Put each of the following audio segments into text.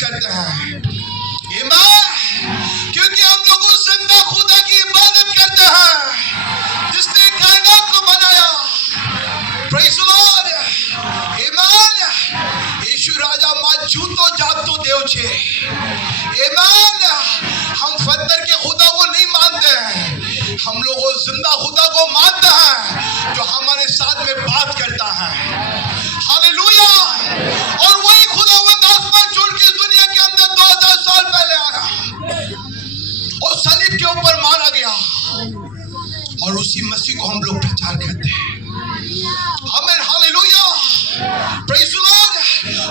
करते हैं। ईमान, क्योंकि हम लोग उस जिंदा खुदा की इबादत करते हैं जिसने कायनात को बनाया। Praise the Lord. ईमान, यीशु राजा माचूतो जातो देव छे। ईमान, हम पत्थर के खुदा को नहीं मानते हैं, हम लोग उस जिंदा खुदा को मानते हैं जो हमारे साथ में बात करता है। हालेलुया। और वही खुदावंद आसमान छोड़ के दुनिया के अंदर 2000 साल पहले आया और सलीब के ऊपर मारा गया और उसी मसीह को हम लोग प्रचार करते हैं। आमीन, हालेलुया, प्रेज़ द लॉर्ड।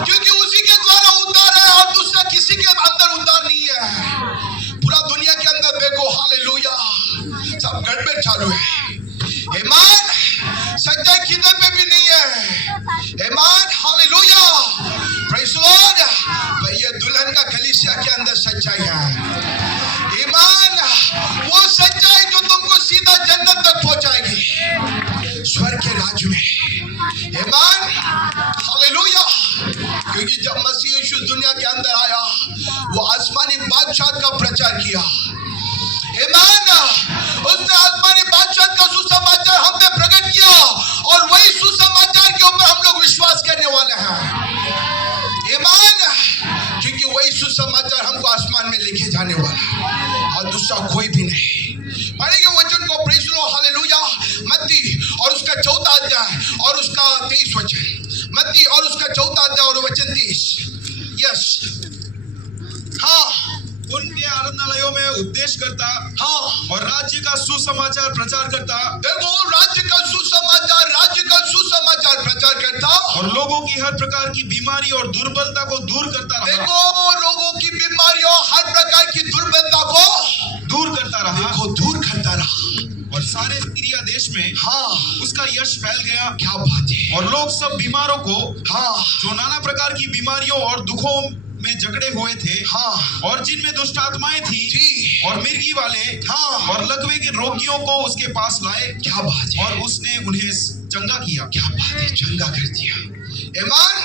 क्योंकि उसी के द्वारा उद्धार है और दूसरा किसी के अंदर उद्धार नहीं है। पूरा दुनिया के अंदर देखो, हालेलुया, सब गड़बड़ चालू है। ईमान, सच्चाई किधर पे भी नहीं है। ईमान, हालेलुया, प्रेज़ द लॉर्ड। भैया दुल्हन का कलीसिया के अंदर सच्चाई है। ईमान, वो सच्चाई जो तुमको सीधा जन्नत तक पहुंचाएगी, स्वर्ग के राज्य में। ईमान, हालेलुया। क्योंकि जब मसीह यीशु दुनिया के अंदर आया, वो आसमानी बादशाह का प्रचार किया। ईमान, उसने आसमानी बादशाह का सुसमाचार हम पे प्रकट किया और वही सुसमाचार के ऊपर हम लोग विश्वास करने वाले हैं। ईमान, क्योंकि वही सुसमाचार हमको आसमान में लेके जाने वाला है और दूसरा कोई भी नहीं। पढ़ेंगे वचन को, प्रेज़ द लॉर्ड, हालेलुया। मत्ती और उसका 14 अध्याय और उसका 23 वचन। मत्ती और उसका 14 अध्याय और वचन 30। यस, हाँ। उनके आराधनालयों में उपदेश करता, हाँ, और राज्य का सुसमाचार प्रचार करता। देखो, राज्य का सुसमाचार प्रचार करता और लोगों की हर प्रकार की बीमारी और दुर्बलता को दूर करता रहा। देखो, लोगों की बीमारियों, हर प्रकार की दुर्बलता को दूर करता रहा। देखो, दूर करता रहा और सारे सीरिया देश में, हाँ, उसका यश फैल गया। क्या बात है। और लोग सब बीमारों को, हाँ, जो नाना प्रकार की बीमारियों और दुखों में जकड़े हुए थे, हाँ, और जिनमें दुष्ट आत्माएं थी, जी, और मिर्गी वाले, हाँ, और लकवे के रोगियों को उसके पास लाए। क्या बात है। और उसने उन्हें चंगा किया। क्या बात है, चंगा कर दिया। ईमान,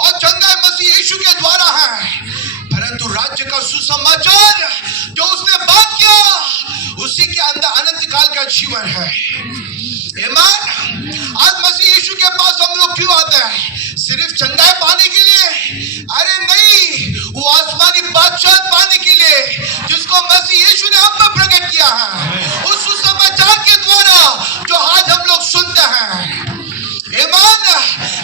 और चंगा मसीह यीशु के द्वारा है, परंतु राज्य का सुसमाचार जो उसने बात किया, उसी के अंदर अनंत काल का जीवन है। ईमान, आज मसीह यीशु के पास हम लोग क्यों आते हैं? सिर्फ चंगाई पाने के लिए? अरे नहीं, वो आसमानी बादशाह पाने के लिए जिसको मसीह यीशु ने हम पर प्रकट किया है, उस सुसमाचार के द्वारा जो आज हम लोग सुनते हैं। ईमान,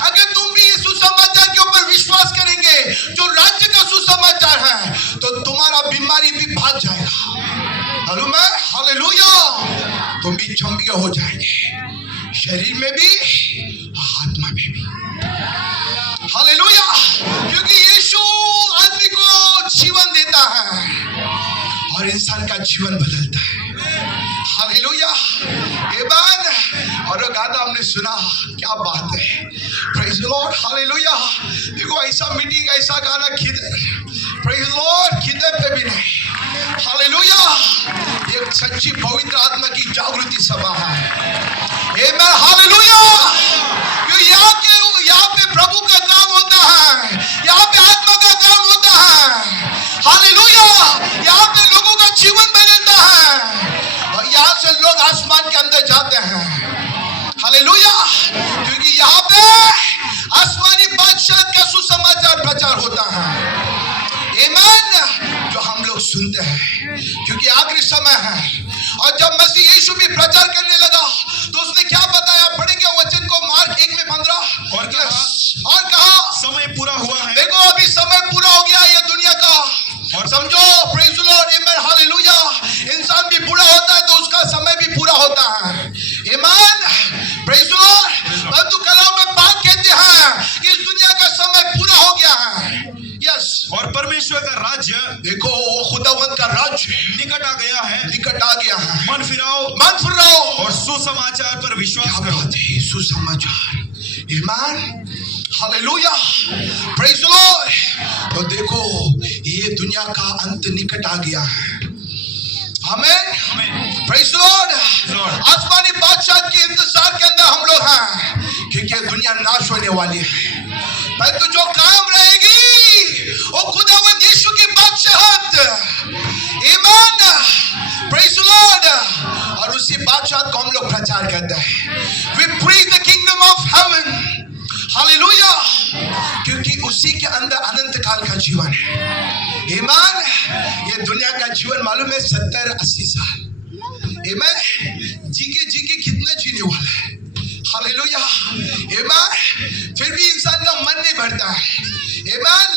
अगर तुम भी इस सुसमाचार के ऊपर विश्वास करेंगे जो राज्य का सुसमाचार है, तो तुम्हारा बीमारी भी भाग जाएगा। मालूम है, हालेलुया। तुम भी चंगे हो जाएंगे, शरीर में भी, आत्मा में भी। हालेलुया। क्योंकि यीशु आदमी को जीवन देता है और इंसान का जीवन बदलता है। हालेलुया। ईमान, और वो गाना हमने सुना, क्या बात है। Praise the Lord, hallelujah. देखो, ऐसा मीटिंग, ऐसा गाना किधर, प्रेज़ द लॉर्ड, किधर पे भी नहीं। हालेलुया। एक सच्ची पवित्र आत्मा की जागृति सभा है। ईमान, हालेलुया। क्योंकि यहाँ पे प्रभु का काम होता है, यहाँ पे आत्मा का काम होता है। हालेलुया। यहाँ पे लोगों का जीवन बदलता है और यहाँ से लोग आसमान के अंदर जाते हैं। हालेलुया। क्योंकि यहाँ पे आसमानी बादशाह का सुसमाचार प्रचार होता है। ईमान, जो हम लोग सुनते हैं, क्योंकि आखिरी समय है। और जब मसीह यीशु भी प्रचार करने लगा तो उसने क्या बताया? पढ़ेंगे वचन को, मार्क 1:15। और कहा समय पूरा हुआ है। देखो, अभी समय पूरा हो गया ये दुनिया का। और समझो, प्रेज़ द लॉर्ड, आमीन, हालेलुया। इंसान भी पूरा होता है तो उसका समय भी पूरा होता है। ईमान, प्रेज़ द लॉर्ड। परंतु कलाम में बात कहते हैं कि इस दुनिया का समय पूरा हो गया है। यस, और परमेश्वर का राज्य, देखो, वो खुदावंद का राज्य निकट आ गया है। निकट आ गया है। मन फिराओ और सुसमाचार पर विश्वास क्या करो। बात है, सुसमाचार। ईमान, हालेलुया, प्रेज़ द लॉर्ड। तो देखो, ये दुनिया का अंत निकट आ गया है। आमीन, प्रेज़ द लॉर्ड। आसमानी बादशाह के इंतजार के अंदर हम लोग हैं, क्योंकि दुनिया नाश होने वाली है, परंतु जो कायम रहेगी वो खुदा प्रचार करता है। We preach the kingdom of heaven. Hallelujah, क्योंकि उसी के अंदर अनंत काल का जीवन है। ईमान, ये दुनिया का जीवन मालूम है 70-80 साल। ईमान, जी के कितना जीने वाला है। हालेलुया, ईमान, फिर भी इंसान का मन नहीं भरता है। ईमान,